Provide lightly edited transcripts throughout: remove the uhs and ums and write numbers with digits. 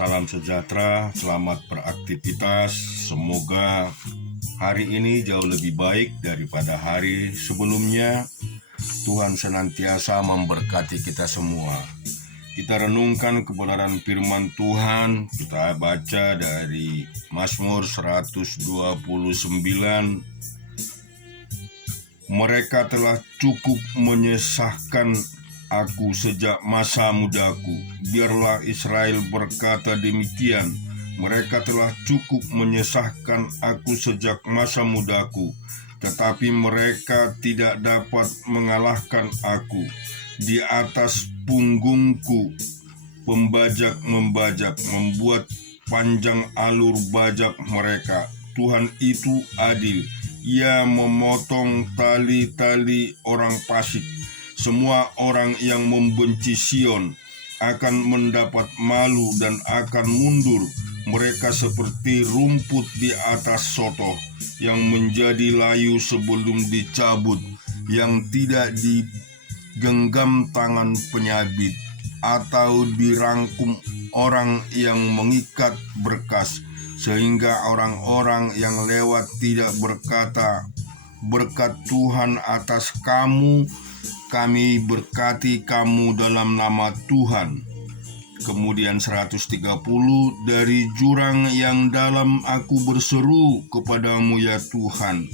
Salam sejahtera, selamat beraktivitas. Semoga hari ini jauh lebih baik daripada hari sebelumnya. Tuhan senantiasa memberkati kita semua. Kita renungkan kebenaran firman Tuhan. Kita baca dari Mazmur 129. Mereka telah cukup menyesahkan aku sejak masa mudaku. Biarlah Israel berkata demikian. Mereka telah cukup menyesahkan aku sejak masa mudaku, tetapi mereka tidak dapat mengalahkan aku. Di atas punggungku pembajak membajak, membuat panjang alur bajak mereka. Tuhan itu adil. Ia memotong tali-tali orang fasik. Semua orang yang membenci Sion akan mendapat malu dan akan mundur. Mereka seperti rumput di atas sotoh yang menjadi layu sebelum dicabut, yang tidak digenggam tangan penyabit atau dirangkum orang yang mengikat berkas, sehingga orang-orang yang lewat tidak berkata, "Berkat Tuhan atas kamu, kami berkati kamu dalam nama Tuhan." Kemudian 130, dari jurang yang dalam aku berseru kepadamu ya Tuhan.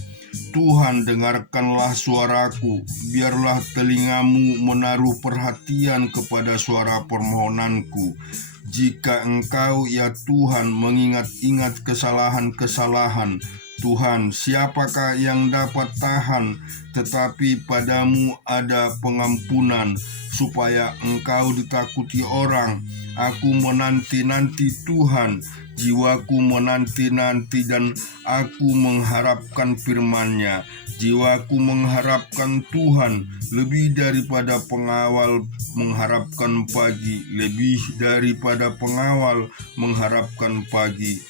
Tuhan, dengarkanlah suaraku, biarlah telingamu menaruh perhatian kepada suara permohonanku. Jika Engkau ya Tuhan mengingat-ingat kesalahan-kesalahan, Tuhan, siapakah yang dapat tahan? Tetapi padamu ada pengampunan, supaya Engkau ditakuti orang. Aku menanti-nanti Tuhan, jiwaku menanti-nanti dan aku mengharapkan firman-Nya. Jiwaku mengharapkan Tuhan lebih daripada pengawal mengharapkan pagi, lebih daripada pengawal mengharapkan pagi.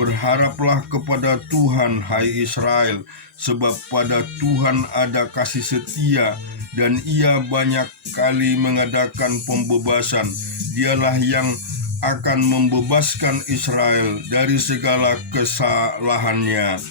Berharaplah kepada Tuhan, hai Israel, sebab pada Tuhan ada kasih setia, dan Ia banyak kali mengadakan pembebasan. Dialah yang akan membebaskan Israel dari segala kesalahannya.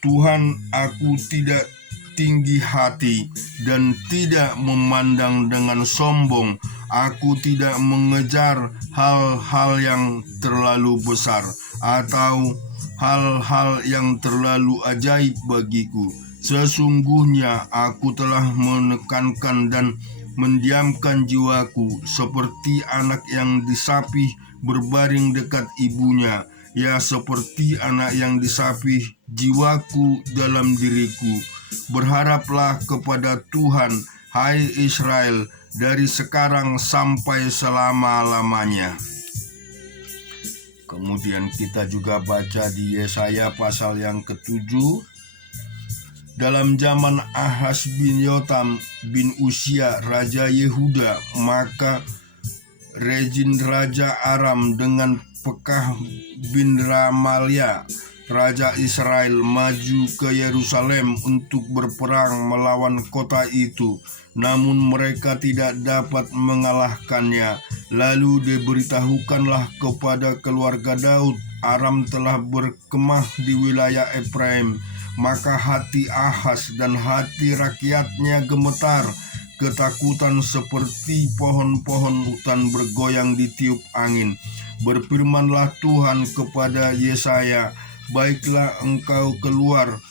Tuhan, aku tidak tinggi hati dan tidak memandang dengan sombong. Aku tidak mengejar hal-hal yang terlalu besar atau hal-hal yang terlalu ajaib bagiku. Sesungguhnya aku telah menekankan dan mendiamkan jiwaku seperti anak yang disapih berbaring dekat ibunya. Ya, seperti anak yang disapih jiwaku dalam diriku. Berharaplah kepada Tuhan, hai Israel, dari sekarang sampai selama-lamanya. Kemudian kita juga baca di Yesaya pasal yang ke-7. Dalam zaman Ahaz bin Yotam bin Usia, Raja Yehuda, maka Rezin Raja Aram dengan Pekah bin Ramalia, Raja Israel, maju ke Yerusalem untuk berperang melawan kota itu. Namun mereka tidak dapat mengalahkannya. Lalu diberitahukanlah kepada keluarga Daud, Aram telah berkemah di wilayah Efraim. Maka hati Ahaz dan hati rakyatnya gemetar. Ketakutan seperti pohon-pohon hutan bergoyang ditiup angin. Berfirmanlah Tuhan kepada Yesaya, baiklah engkau keluar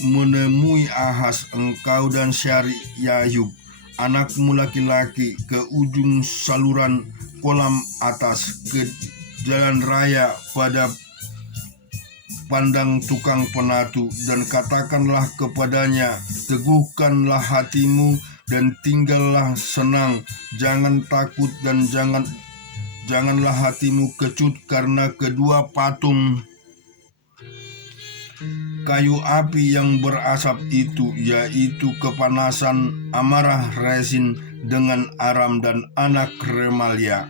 menemui Ahaz, engkau dan Syariayub, anakmu laki-laki, ke ujung saluran kolam atas, ke jalan raya pada pandang tukang penatu, dan katakanlah kepadanya, teguhkanlah hatimu dan tinggallah senang, jangan takut dan janganlah hatimu kecut karena kedua patung kayu api yang berasap itu, yaitu kepanasan amarah Rezin dengan Aram dan anak Remalia.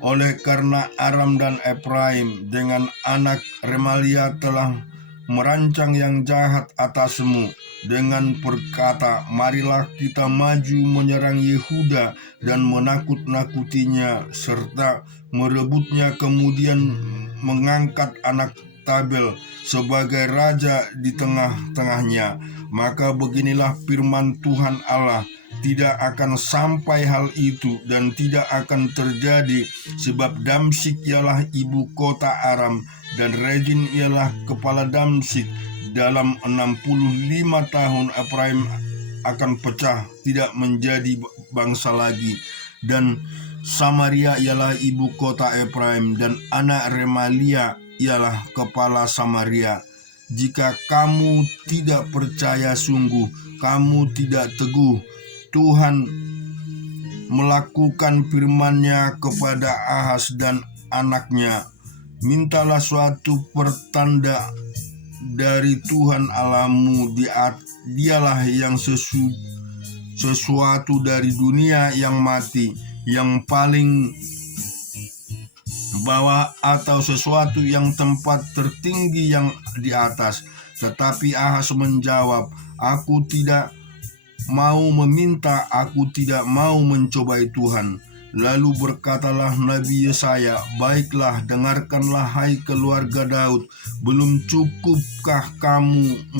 Oleh karena Aram dan Efraim dengan anak Remalia telah merancang yang jahat atasmu, dengan berkata, marilah kita maju menyerang Yehuda dan menakut-nakutinya serta merebutnya, kemudian mengangkat anak Tabel sebagai raja di tengah-tengahnya. Maka beginilah firman Tuhan Allah, tidak akan sampai hal itu dan tidak akan terjadi, sebab Damsyik ialah ibu kota Aram dan Rezin ialah kepala Damsyik. Dalam 65 tahun Efraim akan pecah, tidak menjadi bangsa lagi, dan Samaria ialah ibu kota Efraim dan anak Remalia ialah kepala Samaria. Jika kamu tidak percaya, sungguh kamu tidak teguh. Tuhan melakukan firman-Nya kepada Ahaz dan anaknya, mintalah suatu pertanda dari Tuhan Allahmu, dialah yang sesuatu dari dunia yang mati, yang paling bawah, atau sesuatu yang tempat tertinggi yang di atas. Tetapi Ahaz menjawab, aku tidak mau meminta, aku tidak mau mencobai Tuhan. Lalu berkatalah Nabi Yesaya, baiklah, dengarkanlah hai keluarga Daud, belum cukupkah kamu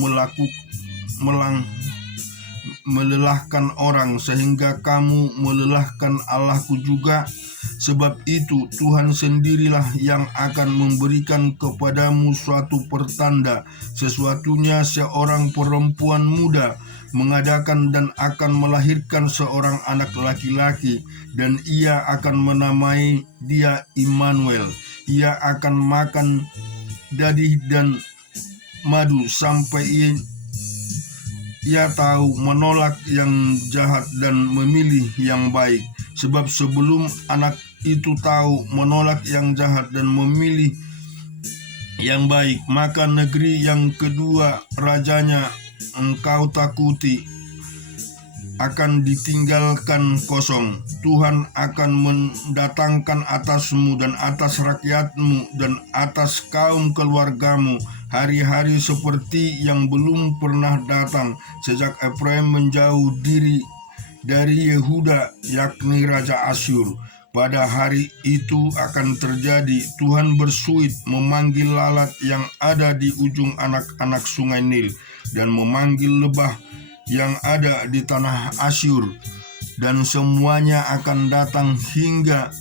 melelahkan orang sehingga kamu melelahkan Allahku juga? Sebab itu Tuhan sendirilah yang akan memberikan kepadamu suatu pertanda. Sesuatunya seorang perempuan muda mengadakan dan akan melahirkan seorang anak laki-laki, dan ia akan menamai dia Immanuel. Ia akan makan dadih dan madu sampai ia tahu menolak yang jahat dan memilih yang baik. Sebab sebelum anak itu tahu menolak yang jahat dan memilih yang baik, maka negeri yang kedua rajanya engkau takuti akan ditinggalkan kosong. Tuhan akan mendatangkan atasmu dan atas rakyatmu dan atas kaum keluargamu hari-hari seperti yang belum pernah datang sejak Efraim menjauh diri dari Yehuda, yakni Raja Asyur. Pada hari itu akan terjadi, Tuhan bersuit memanggil lalat yang ada di ujung anak-anak sungai Nil, dan memanggil lebah yang ada di tanah Asyur, dan semuanya akan datang hingga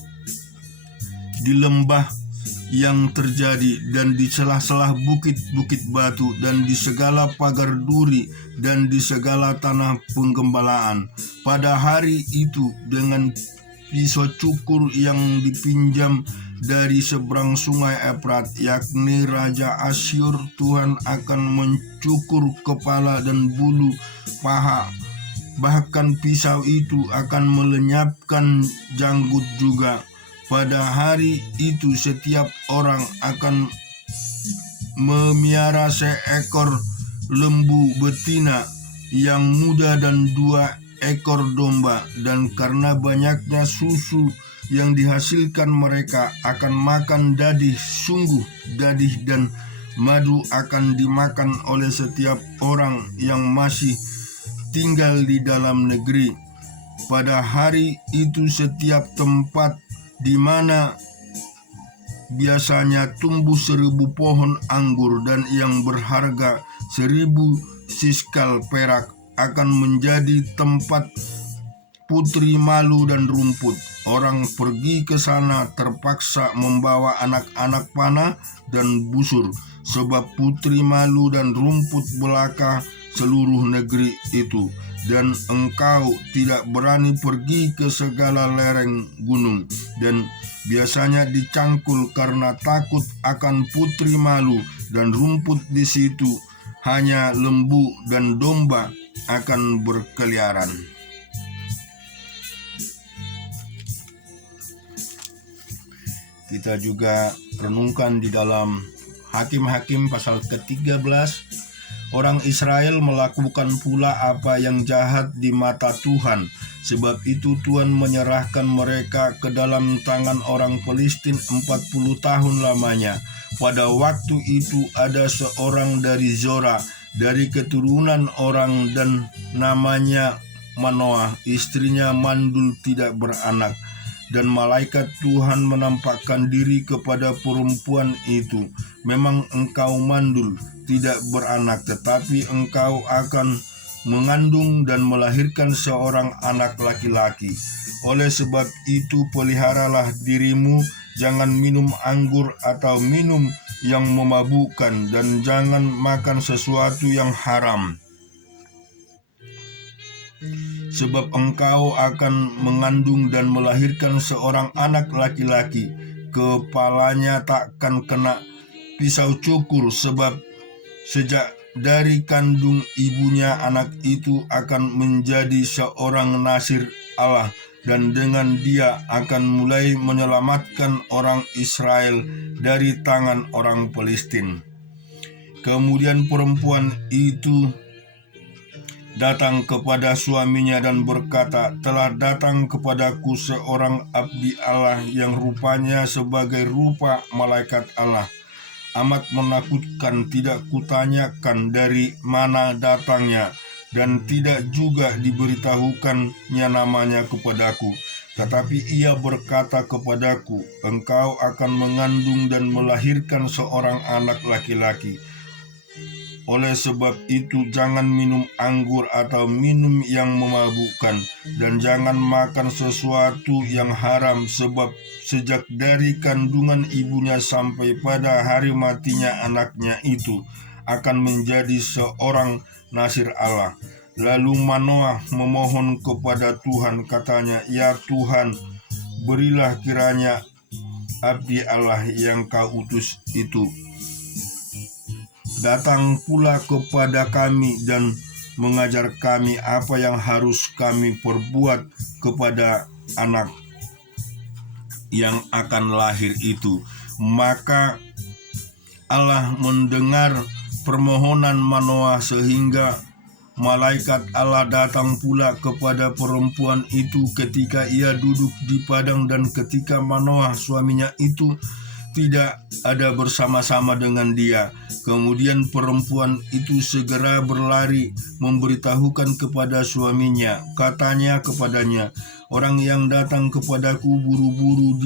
di lembah yang terjadi, dan di celah-celah bukit-bukit batu, dan di segala pagar duri, dan di segala tanah penggembalaan. Pada hari itu, dengan pisau cukur yang dipinjam dari seberang sungai Efrat, yakni Raja Asyur, Tuhan akan mencukur kepala dan bulu paha. Bahkan pisau itu akan melenyapkan janggut juga. Pada hari itu setiap orang akan memiara seekor lembu betina yang muda dan 2 ekor domba, dan karena banyaknya susu yang dihasilkan mereka akan makan dadih. Sungguh dadih dan madu akan dimakan oleh setiap orang yang masih tinggal di dalam negeri. Pada hari itu setiap tempat di mana biasanya tumbuh 1000 pohon anggur dan yang berharga 1000 siskal perak akan menjadi tempat putri malu dan rumput. Orang pergi ke sana terpaksa membawa anak-anak panah dan busur, sebab putri malu dan rumput belaka seluruh negeri itu. Dan engkau tidak berani pergi ke segala lereng gunung, dan biasanya dicangkul karena takut akan putri malu dan rumput di situ. Hanya lembu dan domba akan berkeliaran. Kita juga renungkan di dalam Hakim-Hakim pasal ke-13. Orang Israel melakukan pula apa yang jahat di mata Tuhan. Sebab itu Tuhan menyerahkan mereka ke dalam tangan orang Filistin 40 tahun lamanya. Pada waktu itu ada seorang dari Zora dari keturunan orang dan namanya Manoah, istrinya mandul tidak beranak. Dan malaikat Tuhan menampakkan diri kepada perempuan itu, memang engkau mandul tidak beranak, tetapi engkau akan mengandung dan melahirkan seorang anak laki-laki. Oleh sebab itu peliharalah dirimu, jangan minum anggur atau minum yang memabukkan, dan jangan makan sesuatu yang haram. Sebab engkau akan mengandung dan melahirkan seorang anak laki-laki. Kepalanya takkan kena pisau cukur, sebab sejak dari kandung ibunya anak itu akan menjadi seorang nasir Allah, dan dengan dia akan mulai menyelamatkan orang Israel dari tangan orang Palestina. Kemudian perempuan itu datang kepada suaminya dan berkata, telah datang kepadaku seorang abdi Allah yang rupanya sebagai rupa malaikat Allah. Amat menakutkan, tidak kutanyakan dari mana datangnya, dan tidak juga diberitahukannya namanya kepadaku. Tetapi ia berkata kepadaku, engkau akan mengandung dan melahirkan seorang anak laki-laki. Oleh sebab itu jangan minum anggur atau minum yang memabukkan, dan jangan makan sesuatu yang haram, sebab sejak dari kandungan ibunya sampai pada hari matinya anaknya itu akan menjadi seorang nasir Allah. Lalu Manoah memohon kepada Tuhan, katanya, ya Tuhan, berilah kiranya abdi Allah yang kau utus itu datang pula kepada kami dan mengajar kami apa yang harus kami perbuat kepada anak yang akan lahir itu. Maka Allah mendengar permohonan Manoah, sehingga malaikat Allah datang pula kepada perempuan itu ketika ia duduk di padang, dan ketika Manoah suaminya itu tidak ada bersama-sama dengan dia. Kemudian perempuan itu segera berlari memberitahukan kepada suaminya. Katanya kepadanya, orang yang datang kepadaku buru-buru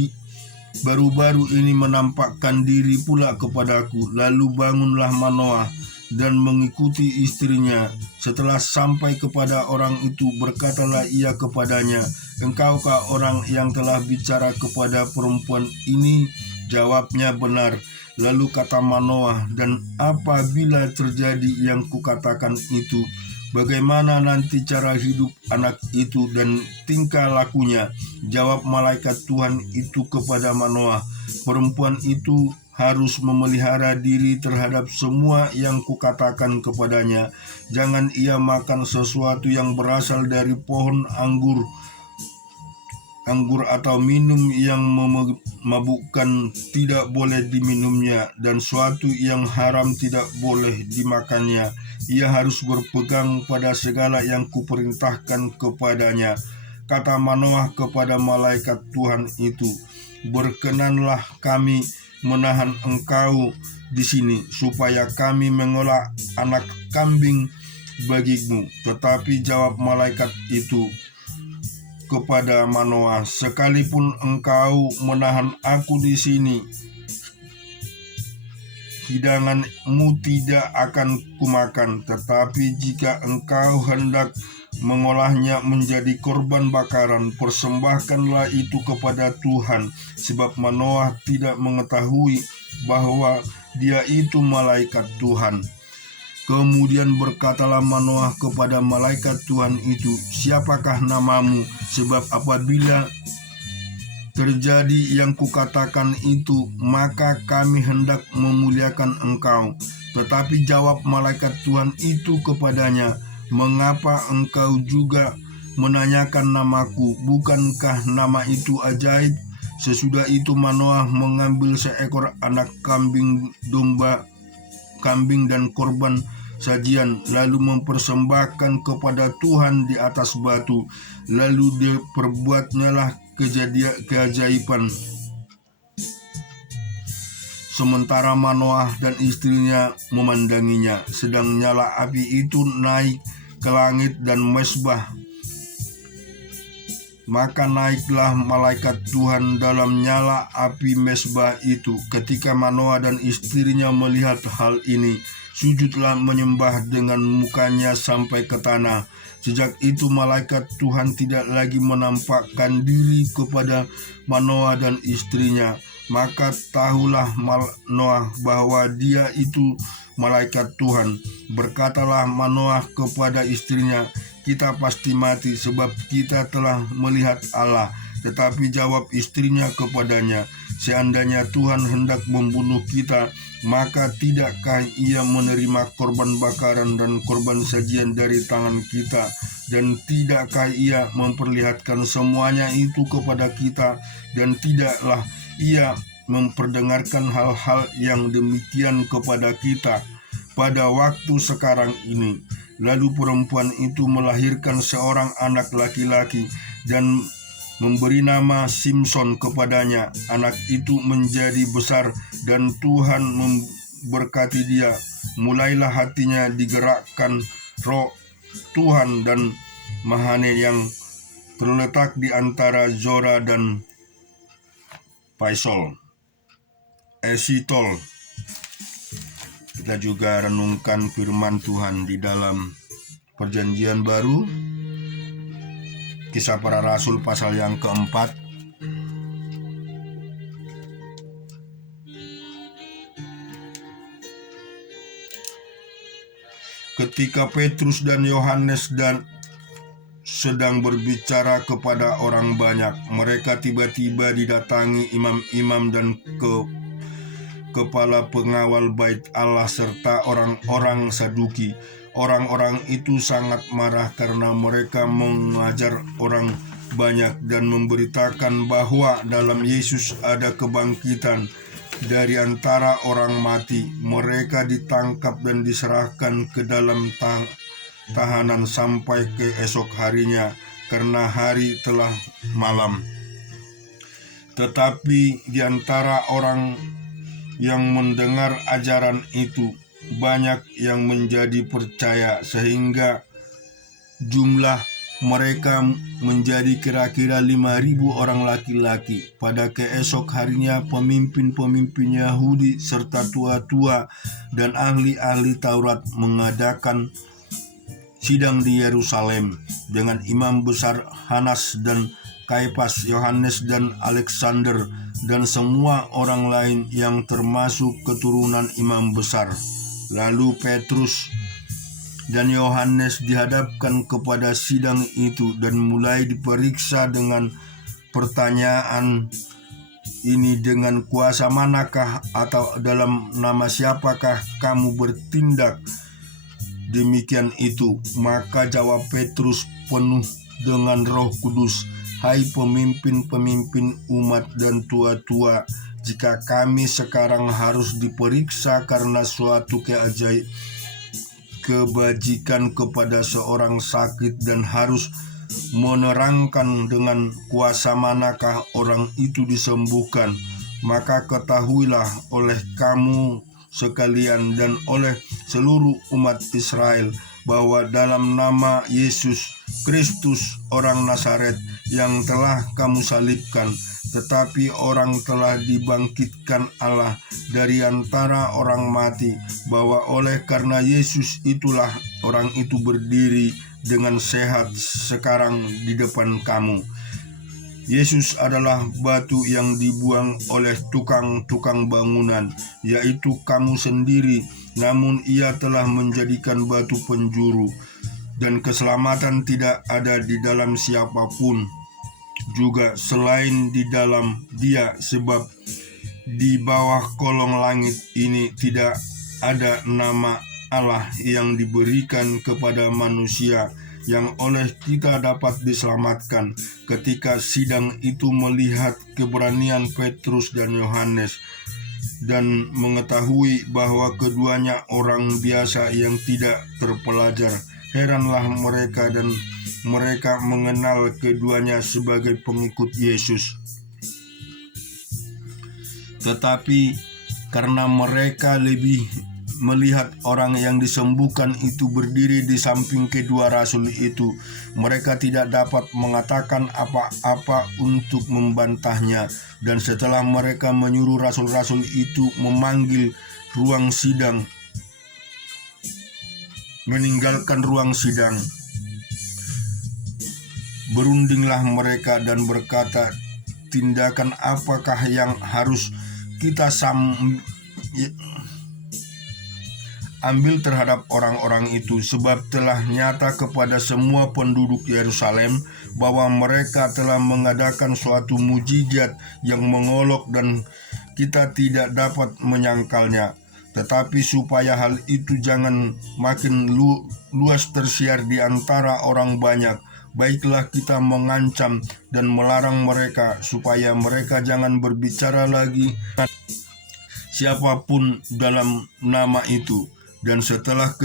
baru-baru ini menampakkan diri pula kepadaku. Lalu bangunlah Manoah dan mengikuti istrinya. Setelah sampai kepada orang itu, berkatalah ia kepadanya, engkaukah orang yang telah bicara kepada perempuan ini? Jawabnya, benar. Lalu kata Manoah, dan apabila terjadi yang kukatakan itu, bagaimana nanti cara hidup anak itu dan tingkah lakunya? Jawab malaikat Tuhan itu kepada Manoah, perempuan itu harus memelihara diri terhadap semua yang kukatakan kepadanya. Jangan ia makan sesuatu yang berasal dari pohon anggur atau minum yang memabukkan, tidak boleh diminumnya, dan suatu yang haram tidak boleh dimakannya. Ia harus berpegang pada segala yang kuperintahkan kepadanya. Kata Manoah kepada malaikat Tuhan itu, berkenanlah kami menahan engkau di sini, supaya kami mengolah anak kambing bagimu. Tetapi jawab malaikat itu kepada Manoah, sekalipun engkau menahan aku di sini, hidanganmu tidak akan kumakan. Tetapi jika engkau hendak mengolahnya menjadi korban bakaran, persembahkanlah itu kepada Tuhan, sebab Manoah tidak mengetahui bahwa dia itu malaikat Tuhan. Kemudian berkatalah Manoah kepada malaikat Tuhan itu, siapakah namamu? Sebab apabila terjadi yang kukatakan itu, maka kami hendak memuliakan engkau. Tetapi jawab malaikat Tuhan itu kepadanya, mengapa engkau juga menanyakan namaku? Bukankah nama itu ajaib? Sesudah itu Manoah mengambil seekor anak kambing dan korban sajian, lalu mempersembahkan kepada Tuhan di atas batu. Lalu diperbuatnyalah keajaiban. sementara Manoah dan istrinya memandanginya. Sedang nyala api itu naik ke langit dan mesbah. Maka naiklah malaikat Tuhan dalam nyala api mesbah itu. Ketika Manoah dan istrinya melihat hal ini, sujudlah menyembah dengan mukanya sampai ke tanah. Sejak itu malaikat Tuhan tidak lagi menampakkan diri kepada Manoah dan istrinya. Maka tahulah Manoah bahwa dia itu malaikat Tuhan. Berkatalah Manoah kepada istrinya, "Kita pasti mati sebab kita telah melihat Allah." Tetapi jawab istrinya kepadanya, "Seandainya Tuhan hendak membunuh kita, maka tidakkah ia menerima korban bakaran dan korban sajian dari tangan kita? Dan tidakkah ia memperlihatkan semuanya itu kepada kita? Dan tidaklah ia memperdengarkan hal-hal yang demikian kepada kita pada waktu sekarang ini?" Lalu perempuan itu melahirkan seorang anak laki-laki dan memberi nama Simson kepadanya. Anak itu menjadi besar dan Tuhan memberkati dia. Mulailah hatinya digerakkan roh Tuhan dan Mahane yang terletak di antara Zora dan Esitol. Kita juga renungkan firman Tuhan di dalam Perjanjian Baru, Kisah Para Rasul pasal yang keempat. Ketika Petrus dan Yohanes sedang berbicara kepada orang banyak, mereka tiba-tiba didatangi imam-imam dan kepala pengawal bait Allah serta orang-orang Saduki. Orang-orang itu sangat marah karena mereka mengajar orang banyak dan memberitakan bahwa dalam Yesus ada kebangkitan dari antara orang mati. Mereka ditangkap dan diserahkan ke dalam tahanan sampai ke esok harinya karena hari telah malam. Tetapi di antara orang yang mendengar ajaran itu, banyak yang menjadi percaya sehingga jumlah mereka menjadi kira-kira 5.000 orang laki-laki. Pada keesok harinya pemimpin-pemimpin Yahudi serta tua-tua dan ahli-ahli Taurat mengadakan sidang di Yerusalem dengan imam besar Hanas dan Kaifas, Yohanes dan Alexander, dan semua orang lain yang termasuk keturunan imam besar. Lalu Petrus dan Yohanes dihadapkan kepada sidang itu dan mulai diperiksa dengan pertanyaan ini, "Dengan kuasa manakah atau dalam nama siapakah kamu bertindak demikian itu?" Maka jawab Petrus penuh dengan Roh Kudus, "Hai pemimpin-pemimpin umat dan tua-tua, jika kami sekarang harus diperiksa karena suatu kebajikan kepada seorang sakit dan harus menerangkan dengan kuasa manakah orang itu disembuhkan, maka ketahuilah oleh kamu sekalian dan oleh seluruh umat Israel bahwa dalam nama Yesus Kristus orang Nazaret yang telah kamu salibkan, tetapi orang telah dibangkitkan Allah dari antara orang mati, bahwa oleh karena Yesus itulah orang itu berdiri dengan sehat sekarang di depan kamu. Yesus adalah batu yang dibuang oleh tukang-tukang bangunan, yaitu kamu sendiri, namun ia telah menjadikan batu penjuru, dan keselamatan tidak ada di dalam siapapun juga selain di dalam Dia, sebab di bawah kolong langit ini tidak ada nama Allah yang diberikan kepada manusia yang oleh kita dapat diselamatkan. Ketika sidang itu melihat keberanian Petrus dan Yohanes dan mengetahui bahwa keduanya orang biasa yang tidak terpelajar, heranlah mereka dan mereka mengenal keduanya sebagai pengikut Yesus. Tetapi karena mereka lebih melihat orang yang disembuhkan itu berdiri di samping kedua rasul itu. Mereka tidak dapat mengatakan apa-apa untuk membantahnya. Dan setelah mereka menyuruh rasul-rasul itu memanggil ruang sidang, meninggalkan ruang sidang, berundinglah mereka dan berkata, tindakan apakah yang harus kita ambil terhadap orang-orang itu, sebab telah nyata kepada semua penduduk Yerusalem bahwa mereka telah mengadakan suatu mujizat yang mengolok dan kita tidak dapat menyangkalnya. Tetapi supaya hal itu jangan makin luas tersiar di antara orang banyak, baiklah kita mengancam dan melarang mereka supaya mereka jangan berbicara lagi siapapun dalam nama itu. Dan setelah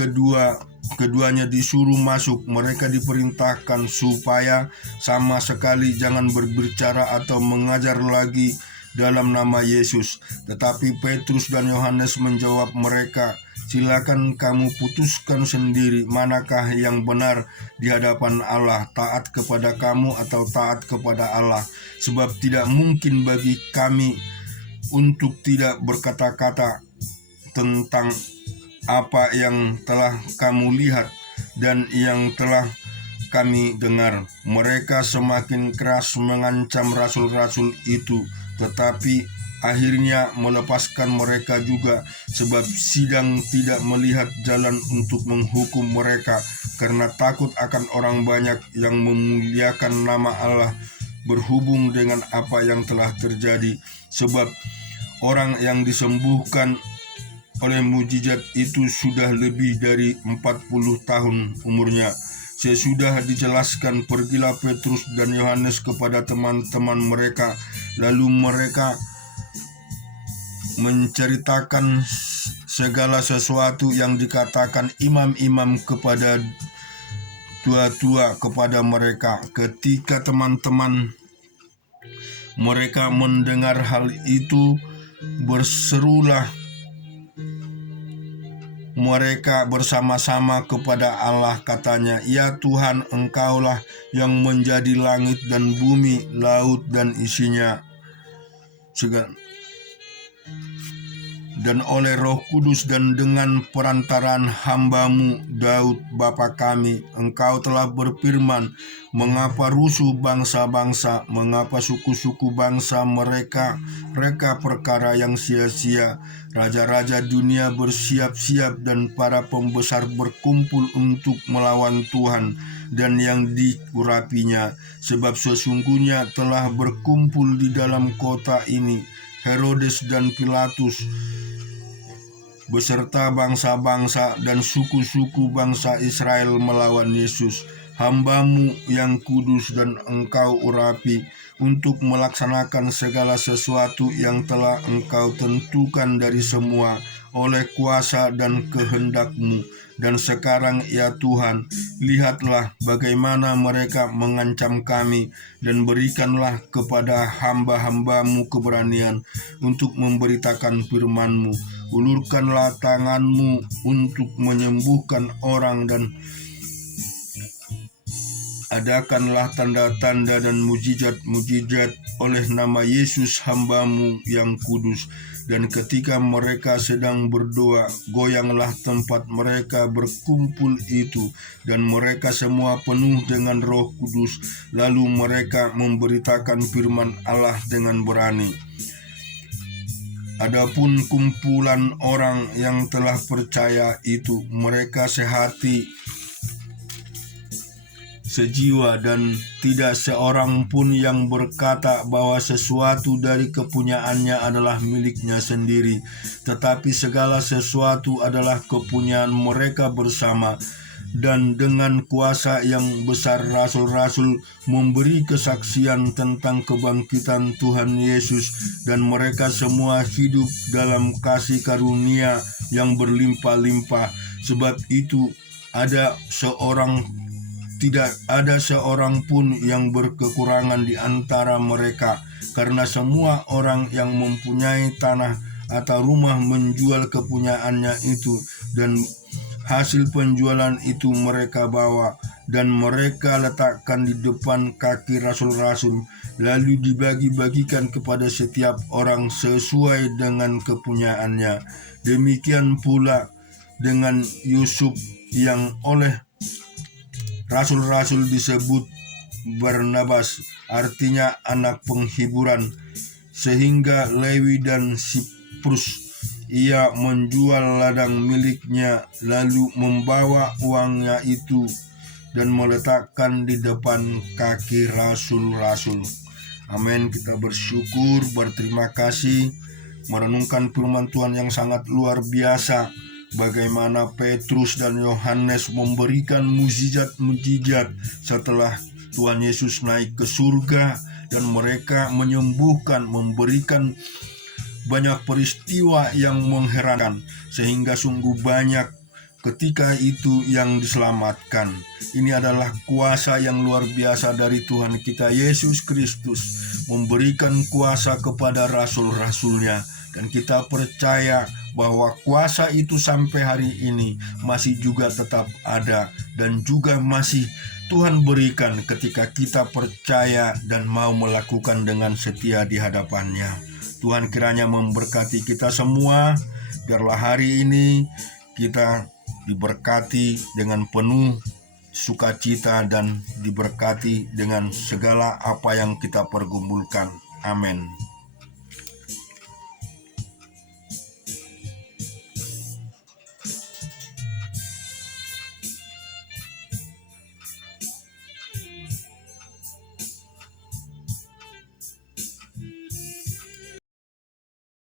keduanya disuruh masuk, mereka diperintahkan supaya sama sekali jangan berbicara atau mengajar lagi dalam nama Yesus. Tetapi Petrus dan Yohanes menjawab mereka, silakan kamu putuskan sendiri manakah yang benar di hadapan Allah, taat kepada kamu atau taat kepada Allah. Sebab tidak mungkin bagi kami untuk tidak berkata-kata tentang apa yang telah kamu lihat dan yang telah kami dengar. Mereka semakin keras mengancam rasul-rasul itu, tetapi akhirnya melepaskan mereka juga, sebab sidang tidak melihat jalan untuk menghukum mereka karena takut akan orang banyak yang memuliakan nama Allah berhubung dengan apa yang telah terjadi. Sebab orang yang disembuhkan oleh mujizat itu sudah lebih dari 40 tahun umurnya. Sesudah dijelaskan, pergilah Petrus dan Yohanes kepada teman-teman mereka. Lalu mereka menceritakan segala sesuatu yang dikatakan imam-imam kepada tua-tua kepada mereka. Ketika teman-teman mereka mendengar hal itu, berserulah mereka bersama-sama kepada Allah, katanya, ya Tuhan, Engkaulah yang menjadi langit dan bumi, laut dan isinya, dan oleh Roh Kudus dan dengan perantaraan hamba-Mu Daud Bapa kami, Engkau telah berfirman, mengapa rusuh bangsa-bangsa, mengapa suku-suku bangsa mereka perkara yang sia-sia. Raja-raja dunia bersiap-siap dan para pembesar berkumpul untuk melawan Tuhan dan yang diurapinya. Sebab sesungguhnya telah berkumpul di dalam kota ini Herodes dan Pilatus beserta bangsa-bangsa dan suku-suku bangsa Israel melawan Yesus, hamba-Mu yang kudus dan Engkau urapi, untuk melaksanakan segala sesuatu yang telah Engkau tentukan dari semua oleh kuasa dan kehendak-Mu. Dan sekarang ya Tuhan, lihatlah bagaimana mereka mengancam kami, dan berikanlah kepada hamba-hamba-Mu keberanian untuk memberitakan firman-Mu. Ulurkanlah tangan-Mu untuk menyembuhkan orang, dan adakanlah tanda-tanda dan mujizat-mujizat oleh nama Yesus hamba-Mu yang kudus. Dan ketika mereka sedang berdoa, goyanglah tempat mereka berkumpul itu, dan mereka semua penuh dengan Roh Kudus. Lalu mereka memberitakan firman Allah dengan berani. Adapun kumpulan orang yang telah percaya itu, mereka sehati, sejiwa, dan tidak seorang pun yang berkata bahwa sesuatu dari kepunyaannya adalah miliknya sendiri, tetapi segala sesuatu adalah kepunyaan mereka bersama. Dan dengan kuasa yang besar rasul-rasul memberi kesaksian tentang kebangkitan Tuhan Yesus, dan mereka semua hidup dalam kasih karunia yang berlimpah-limpah. Sebab itu tidak ada seorang pun yang berkekurangan di antara mereka, karena semua orang yang mempunyai tanah atau rumah menjual kepunyaannya itu, dan hasil penjualan itu mereka bawa dan mereka letakkan di depan kaki rasul-rasul, lalu dibagi-bagikan kepada setiap orang sesuai dengan kepunyaannya. Demikian pula dengan Yusuf yang oleh rasul-rasul disebut Barnabas, artinya anak penghiburan, sehingga Lewi dan Siprus ia menjual ladang miliknya, lalu membawa uangnya itu dan meletakkan di depan kaki rasul-rasul. Amin. Kita bersyukur, berterima kasih, merenungkan firman Tuhan yang sangat luar biasa. Bagaimana Petrus dan Yohanes memberikan mukjizat-mukjizat setelah Tuhan Yesus naik ke surga, dan mereka menyembuhkan, memberikan banyak peristiwa yang mengherankan, sehingga sungguh banyak ketika itu yang diselamatkan. Ini adalah kuasa yang luar biasa dari Tuhan kita Yesus Kristus, memberikan kuasa kepada rasul-rasulnya, dan kita percaya bahwa kuasa itu sampai hari ini masih juga tetap ada, dan juga masih Tuhan berikan ketika kita percaya dan mau melakukan dengan setia di hadapannya. Tuhan kiranya memberkati kita semua, biarlah hari ini kita diberkati dengan penuh sukacita dan diberkati dengan segala apa yang kita pergumulkan. Amin.